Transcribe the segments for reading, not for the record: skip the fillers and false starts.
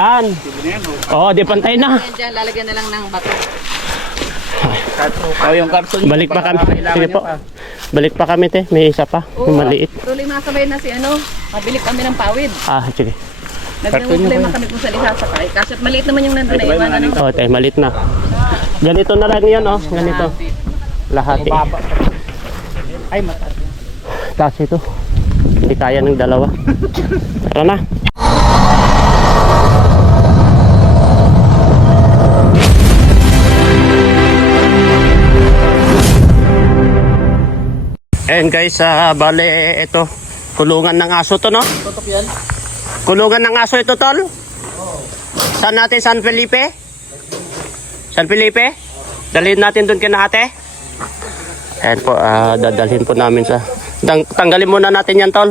Yan. Oo, di pantay na. Yan dyan, lalagyan na lang ng bato. Yung karton. Balik pa kami. Sige po. Balik pa kami, te. May isa pa. Yung maliit. Tuloy makasabay na si ano. Mabili kami ng pawid. Ah, sige. Nagproblema kami kung saan isasakay. Kasi maliit naman yung nandun na iwan. Ano? Oo, te. Maliit na. Ganito na lang yan, oh. Ganito. Lahati. Ay, mataas. Taas ito. Hindi kaya ng dalawa. Tara na. Ayan guys, bale ito. Kulungan ng aso to, no? Tutok yan? Kulungan ng aso ito, tol? Saan natin? San Felipe? San Felipe? Dalhin natin doon kina ate? Ayan po, dadalhin po namin sa... Tanggalin muna natin yan, tol.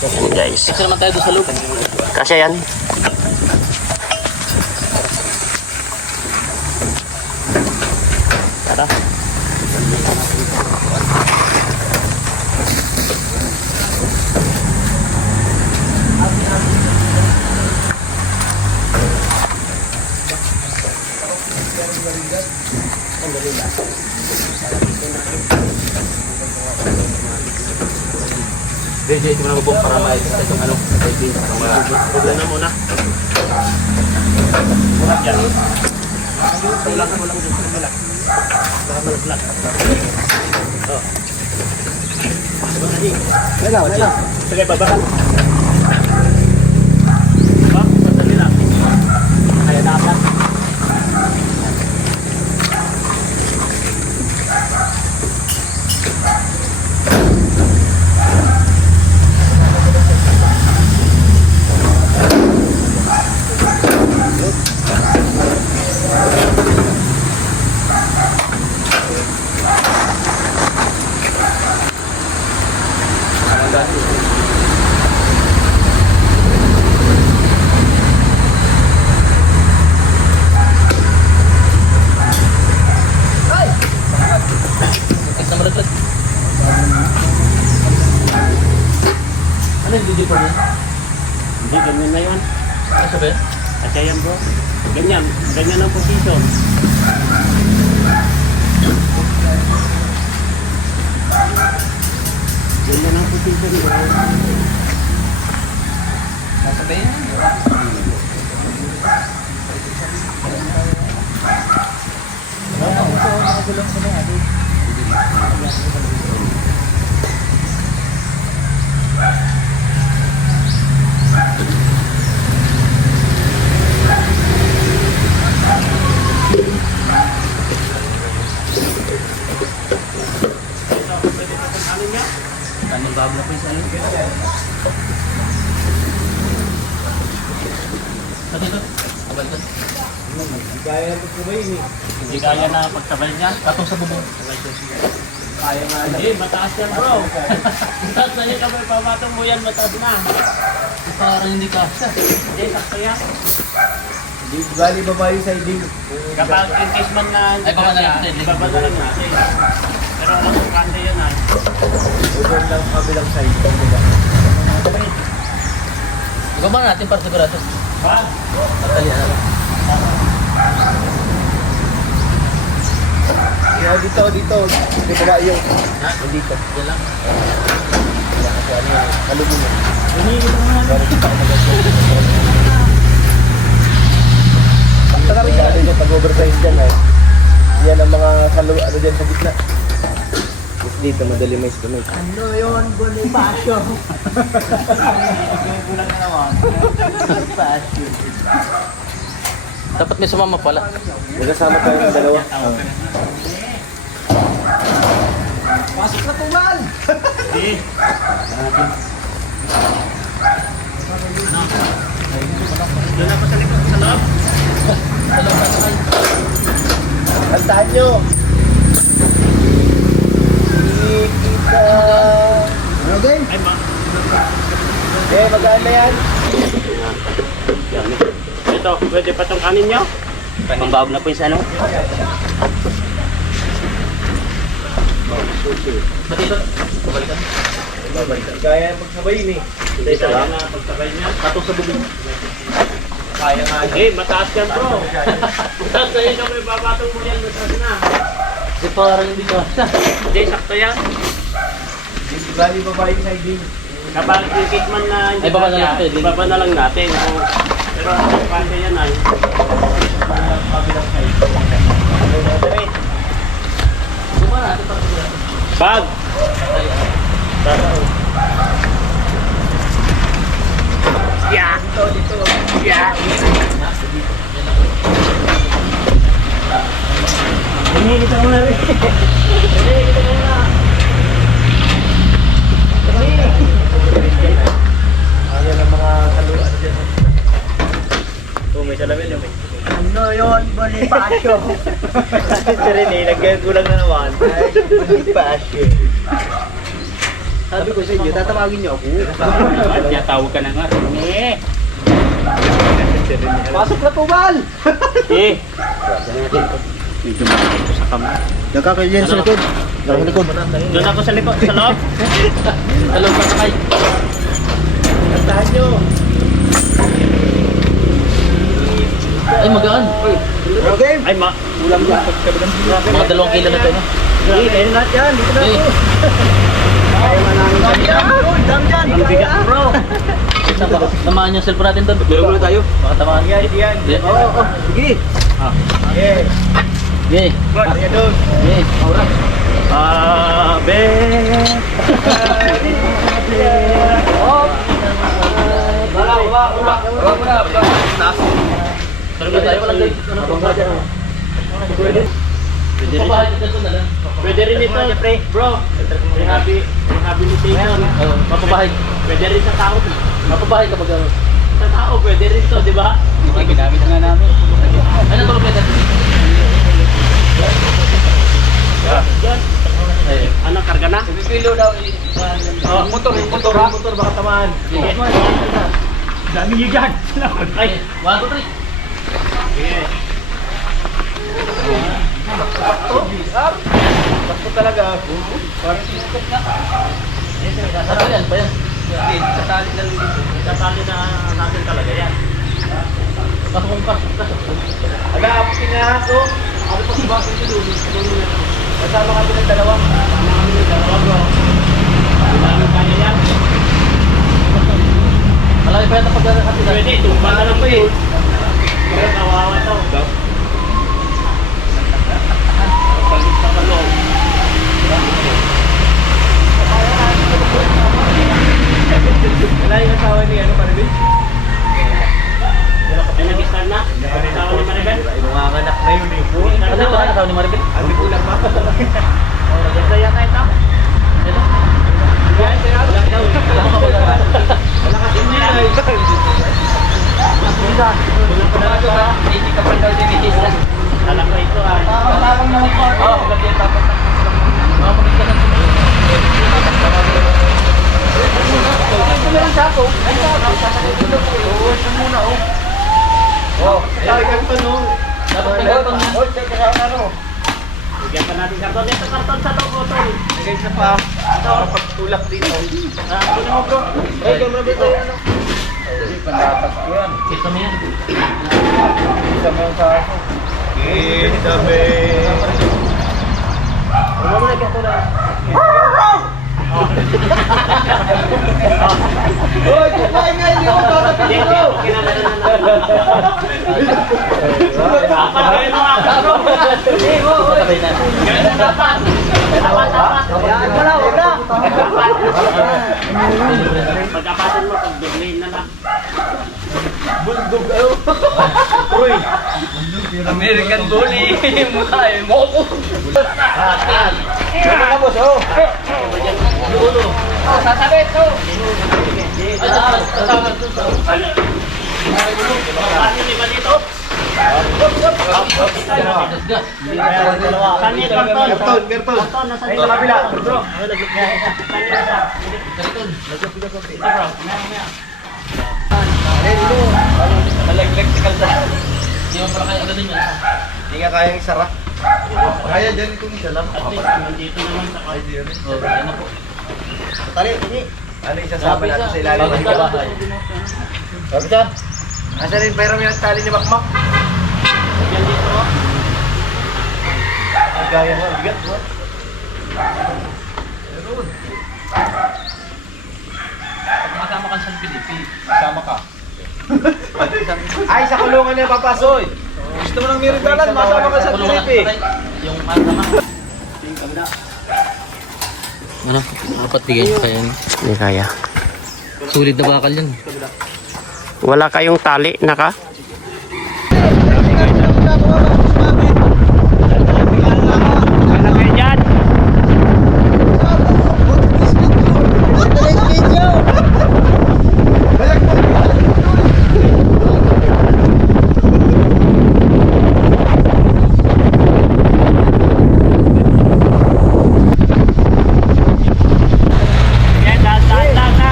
Ayan guys. Kasi naman tayo doon sa loob. Kasi yan. Tara. DJ, ito na mabuong para maayos itong ano. Problema muna. Yan. Kulang. Wala. Sige, baba ka. Madali lang. Kaya dapat. Ano yung DJ po niya? Hindi, ganyan na yun. Ano sabi? At yan bro. Ganyan ang position. Ganyan ang position bro. Nasabi yan? Anong bab na po yung sa'yo? Pati ito? Abal ito? Hindi kaya na pagsabay niya. Katong sa bubong. Hindi, mataas yan bro. Mataas na yung kamay, pamatong mo yan, mataas na. Parang hindi kasya. Hindi, sakto yan. Di bali babae sa iding. Kapag in case man na Ay, baba na lang natin. ibababa lang natin. Pero alam ko kante yan ay. Doon lang kabilang side. Ibaba natin para sigurado. Ha? Tatalian na lang. Yeah, dito. Di babae yung. Ha? Dito. Yan lang. Kaya kasi ano yung kalubo mo. Hindi, Saka rin ano yung pag-oversize dyan eh. Yan ang mga ano dyan sa gitna. Tapos dito madali may stomach. Ano yun? Bonifacio. Dapat may sumama pala. Nagkasama tayo ng dalawa. Pasok na tumal! doon na pa sa likod, sa loob. Kantahan nyo! Kita! Okay? Ay, Eh, magaan na yan. yan. Ito, pwede pa itong kanin nyo? Pambawag na po yung sa ano. Pati ito. Kabalikan. Kaya pagsabayin eh. Hindi kaya na pagtakay niya. Tato sa bubong. Kaya nga. Eh, mataas yan bro. Mataas na yun ako ibabatong mo yan. Mataas na. Kasi parang hindi ka. Hindi, sakto yan. Di ba ni babae yung siding? Kapag yung man na hindi Ay, baba na kaya, lang pwede. ibaba na lang natin. O, pero ang kaya yan ay. Kabilang side. Bumaba natin para sigurado. Bag! Yeah! Dito. Yeah! Hinihita mo na rin. Hinihita mo na. Ayan ang mga kaluan dyan. Oh, may salamin yun. Ano yun? Bonifacio. Si Rene, nagkagulang na naman. Ay, Bonifacio. Sabi ko sa inyo, tatawagin niyo ako. Kaya tawag ka na nga. Eh! Pasok na po, Bal! Eh! Medyo malaki sa kamay. Nagkakayan sa likod. Sa likod. Doon ako sa likod, sa loob. Dalawang pasakay. Kantahan niyo. Ay, magaan. Okay. Ay, Ulam yan. Mga 2 kilo na ito, no? Hindi, kayo lahat yan. Dito na Eh, ako. Kaya nga namin dami yan. Dami yan. ang bigat bro. tamaan yung cellphone natin doon. Meron muna tayo. Baka tamaan. Yan. Sige. Oo. Sige. Ah. Okay. Sige. Good. Ayan doon. Sige. Aura. Abe. Pero ba tayo walang guys? Ano pa? Pwede rin. Pabahay ka dito na lang. Pwede rin ito, bro. Rehabilitation. Oo, mapabahay. Pwede rin sa tao. Mapabahay kapag ano. Sa tao, pwede rin to, di ba? Ginamit nga namin. Ano tulog ka dito? Yan. Ay. Anong karga na? Pipilo daw. Motor baka tamaan. Sige. Dami nyo dyan. Ay, 1, 2, 3. Sige. Basto talaga. Parang Ano yan? Pa yan? sasali na lang dito. Sasali na natin talaga yan. Pasok kong pasok. Aga, pinahaso. Ano pa si Bakit ito? Kasama kami ng dalawa. Dami kaya yan. Malaki pa yan ang pagkakasila. Pwede, tumba na lang po eh. Pero kawawa to. Palit sa kalong. Wala yung asawa ni ano, Maribel? Ay, nag-start na? Tawa ni Maribel? Imanganak na yun eh. Ano ba? Ano ni Maribel? Abi ko lang ba? Maganda yan tayo ito. Ito? Yan, sir. Wala daw. Ano ka ba? Wala kasi hindi na. Hindi ka pa daw din. Alam ko ito ah. Tapang naman po. Oo, lagyan tapang. Mga pagkita ng Ito na lang sako. Ay, sako. Sasakay ko lang po. Oo, ito muna, oh. Oh, ay, ganito, no. Dapat may karton na. Oh, check ka ano. Bigyan pa natin karton. Ito karton sa loob ko, tol. Lagay sa pa. Kapag tulak dito. Kunin mo bro. Ay, gamra ba tayo, ano? Ay, pandatas ko yan. Kita mo yan. Isa mo yung sako. Dami. Ano mo lagyan ko na? Hoy, kumain nga hindi ako tatapin ko. Kapag mo nga bro. Sabay na. Ganun dapat. Hayaan mo na, huwag na. Pagkapasin mo, pag-dublayin na lang. Bulldog, ano? Uy. American bully. Mukha eh. Moko. Ano ka, boss? Oh. Oh, sasabit to. Ay, tatama. Pagkapasin di ba dito? Gasgas. Saan yung karton? Karton. Karton, nasa Ay, sa kabila. Bro. Saan yung isa? Karton. Ito bro. Maya. Malaglag si kalsa. Hindi mo pala kaya agad yun. Hindi nga kayang isara. Kaya dyan itong isa lang. At least, nandito naman sa Oh, ayun na po. Tali, ini. Ano yung sasama natin sa ilalim ng bahay? Sabi dyan. Asa rin pero may tali ni Makmak? Yan dito. Ang gaya mo, bigat mo. Pag masama ka sa Pilipi, sama ka. Ay, sa kulungan na papasoy. Gusto mo ng miritalan, masama ka sa Kulungan Pilipi. yung masama. Ano? Dapat bigay pa yan. Hindi kaya. Sulit na bakal yan. Wala kayong tali, naka? Wala kayo dyan. Yan, lahat na.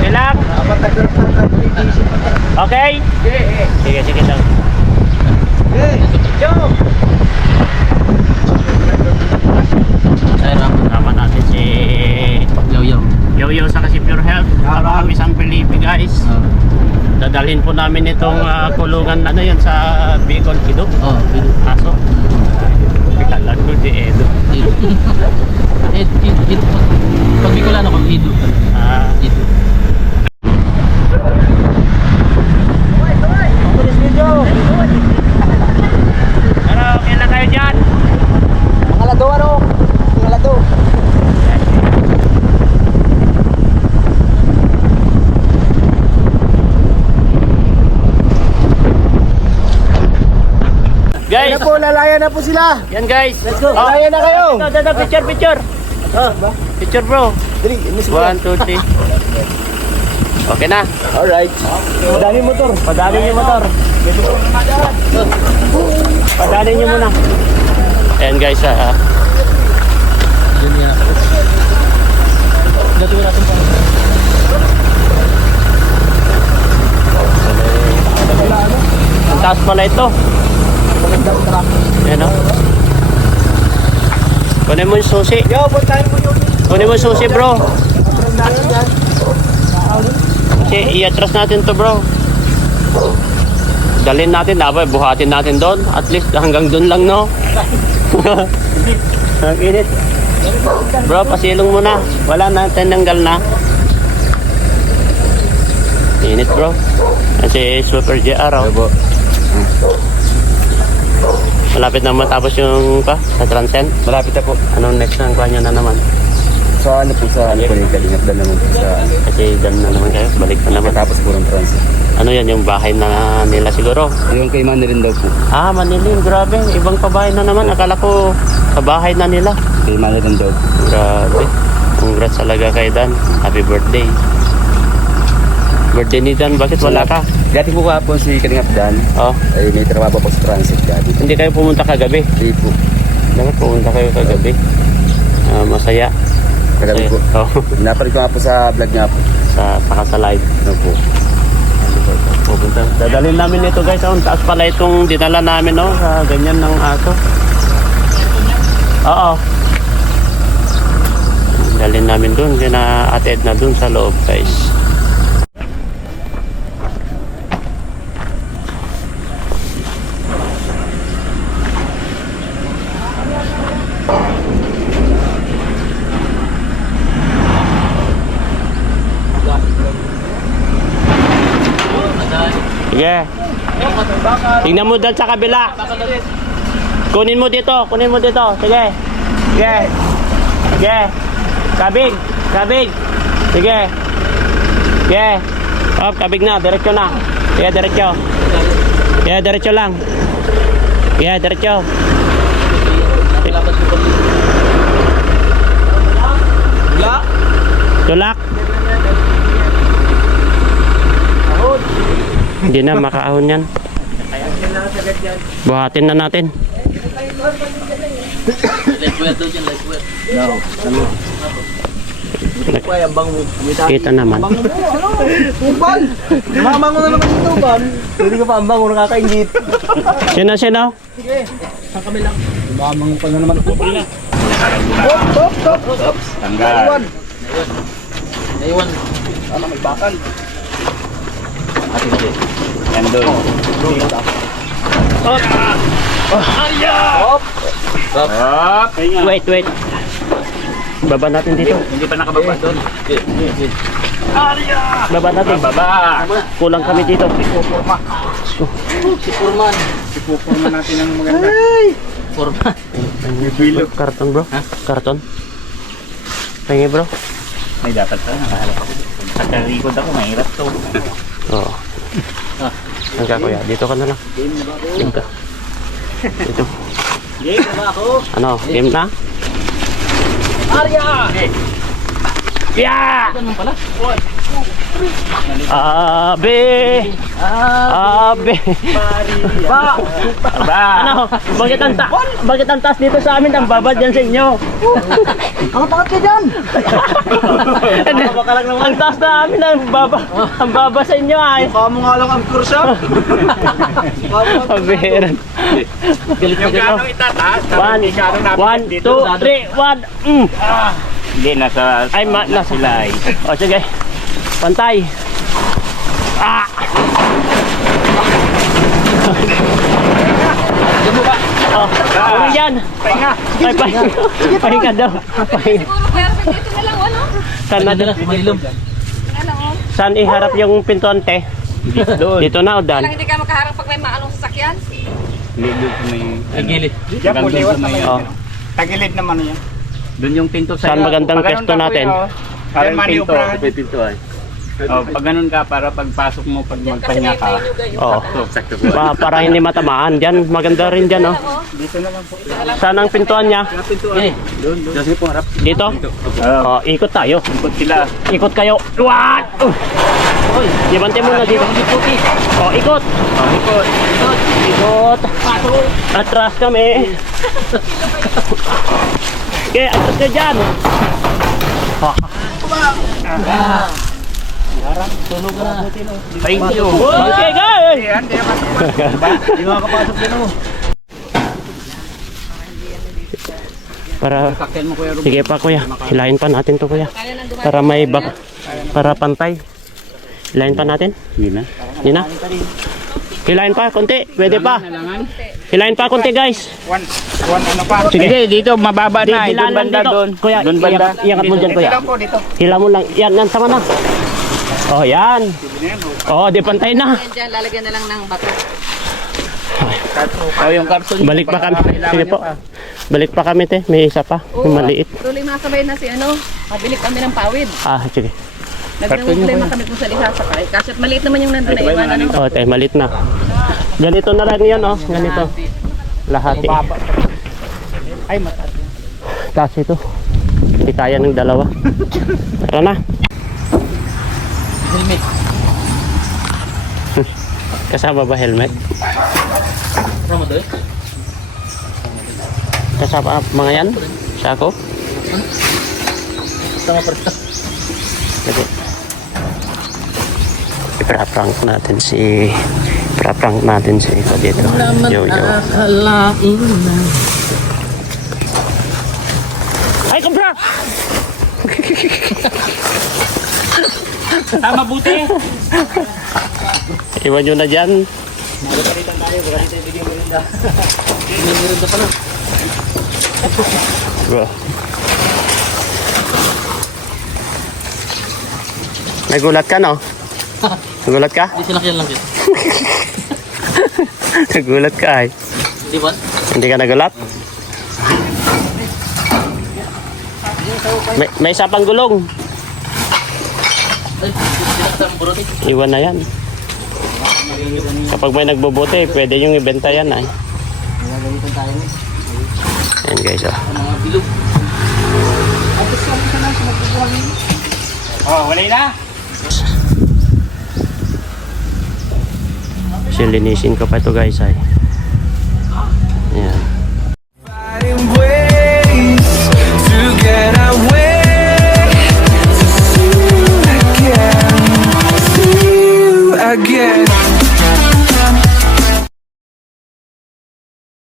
Ilang? Okay? Sige, sige lang. Ay, Ram. Tama natin si Yaw-yaw. Yoyo sa kasi Pure Health. Para kami San Felipe, guys. Dadalhin po namin itong kulungan ano yan sa Bicol Kido. Oh, Edo. Aso. Kailan ko si Edo. Edo. Pag Bicolano kang Edo. Ah, Edo. pero okay lang kayo dyan. Pangalado, ano? Pangalado. Guys, Yan po, lalaya na po sila. yan guys. Let's go. Lalaya na kayo. Picture, picture. Picture bro. Dali, miss ko. 1, 2, 3. Okay na. Alright. Madami motor. Padalin yung motor. Padalin nyo muna. Ayan guys, Yun nga. Gatuin natin pa. ang taas pala ito. Ayan o. Kunin mo yung susi. Yo, puntahan mo yun. Kunin mo yung susi bro. Kasi i-atras natin to bro. Dalhin natin, dapat buhatin natin doon. At least hanggang doon lang no. Ang init. Bro, pasilong muna. Wala na, tinanggal na. Init bro. Kasi Super JR oh. Malapit na matapos yung sa Transcend. Malapit na po. Anong next na ang kanya na naman? Sa ano po sa ano po yung kalingap na naman po sa Kasi dyan na naman kayo, balik na naman. matapos po ng transit. Ano yan, yung bahay na nila siguro? Yung kay Mandarin daw po. Ah, Manilin, grabe. Ibang pabahay na naman. Akala ko sa bahay na nila. Kay Mandarin daw po. Grabe. Congrats talaga kay Dan. Happy birthday. Birthday ni Dan, bakit wala ka? Dati po po si Kalingap Dan. Oh, Ay may trabaho po sa transit dati. hindi kayo pumunta kagabi. Hindi po. Dapat pumunta kayo kagabi. Masaya. Kagabi po. Oh, Napanood ko nga po sa vlog niya po. sa live. Ano po. Pupunta. Dadalhin namin ito guys. Ang taas pala itong dinala namin no, sa ganyan ng aso. Oo. Dalhin namin dun. Kina Ate Edna dun sa loob guys. Sige. Tingnan mo dyan sa kabila. Kunin mo dito. Kunin mo dito. Sige. Sige. Sige. Kabig. Kabig. Sige. Sige. Oh, kabig na. Diretso na. Sige, diretso. Sige, diretso lang. Sige, diretso. Tulak. Hindi na makaahon yan. Buhatin na natin. Lightweight daw dyan, lightweight. Kita naman. Tuban! Namamango na naman yung tuban. Hindi ka pa ambang, nakakaingit. Sino? Saan kami lang? Mamang pa na naman. Tanggal. Naiwan. Ano, may bakal. At hindi. Yan doon. Wait. Baba natin dito. Hindi pa nakababa doon. Baba natin. Baba. Kulang kami dito. Si Purman. Ipupurma natin ang maganda. Purman. Karton bro. Karton. Pengi bro. May dapat pa. Nakahalap ako. Pagkarikod ako, mahirap to. Oo. Hanggang kuya, dito ka na lang. Dito. Dito. Game na ba ako? Ano, game na? Arya! Yeah! Ganun pala. Abe! Abe! Ba! Ba! Ano? Bakit ang taas dito sa amin? Ang babad yan sa inyo. Ang takot ka dyan! Ang taas na amin ang baba sa inyo ay. Mukha mo nga lang ang kursa. Pabiran. Yung gano'ng itataas, One, two, three, one. Hindi, nasa Nasa sila ay. O sige. Pantay. Ah! Oh, ano yan? Pahinga! Ay, pahinga daw. Pahinga. Siguro kaya dito na lang, ano? Saan na dito? Malilom. Ano, oh. Saan iharap yung pintuan, te? Doon. Dito na o Lang dan? hindi ka makaharap pag may maanong sasakyan. Hindi, doon may... Ay, gilid. Diyan po, liwat naman Oh. Tagilid naman yan. Doon yung pinto sa... Saan magandang pwesto natin? Parang pinto. May pinto ay. Oh, pag ganun ka, para pagpasok mo, pag Kasi magpahinga may ka. menu gayo. Oo. Sakto po. Para hindi matamaan. Diyan, maganda rin dyan, oh. Dito na lang po. Saan ang pintuan niya? Doon. Kasi po, harap. Dito? Oh, ikot tayo. Ikot sila. Ikot kayo. What? Ibante mo na dito. Oh, ikot. Ikot. Ikot. Atras kami. Okay, atras ka dyan. Tulog na. Thank you. Okay, guys. Hindi makakapasok din ako. Para, Kakyan mo, Kuya Ruben. sige pa kuya. Hilahin pa natin to kuya. Para may para pantay. Hilahin pa natin. Hindi na. Hindi na. Hilahin pa, konti. Pwede pa. Hilahin pa, konti guys. One ano pa? Sige. Sige, dito mababa na. Di, Doon hilaan lang banda dito. doon. Kuya, Doon banda. iangat mo dyan kuya. Dito lang po, dito. Hila mo lang. Yan, sama na. Oh, yan. Oh, di pantay na. Yan dyan, lalagyan na lang ng bato. Oh, yung karton. Balik pa kami. Sige po. Balik pa kami, te. May isa pa. Yung maliit. Tuloy masabay na si ano. Mabili kami ng pawid. Ah, sige. Nagproblema kami kung saan isasakay. Kasi maliit naman yung nandun na iwan. Ano? Oh, te, maliit na. Ganito na lang yan, oh. Ganito. Lahati. Ay, mataas. Taas ito. Hindi kaya ng dalawa. Tara na. Helmet. Kasama ba helmet? Kasama doon? Kasama mga yan? Sako? Kasama pa rin. Sige. Ipra-prank natin si ito dito. Yo. Akalain na. Ay, kumbra! Tama buti. Iwan nyo na dyan. Meron na pala. Bro. Nagulat ka, no? Nagulat ka? Hindi sinakyan lang yun. Nagulat ka, ay. Di ba? Hindi ka nagulat? May isa pang gulong. Ay, sinakyan ang burot. Iwan na yan. Kapag may nagbobote, pwede yung ibenta yan, ay. Nagagamitan tayo ni. Ayan guys, oh. Ang mga bilog. Oh, wala na. Silinisin ko pa ito guys, ay.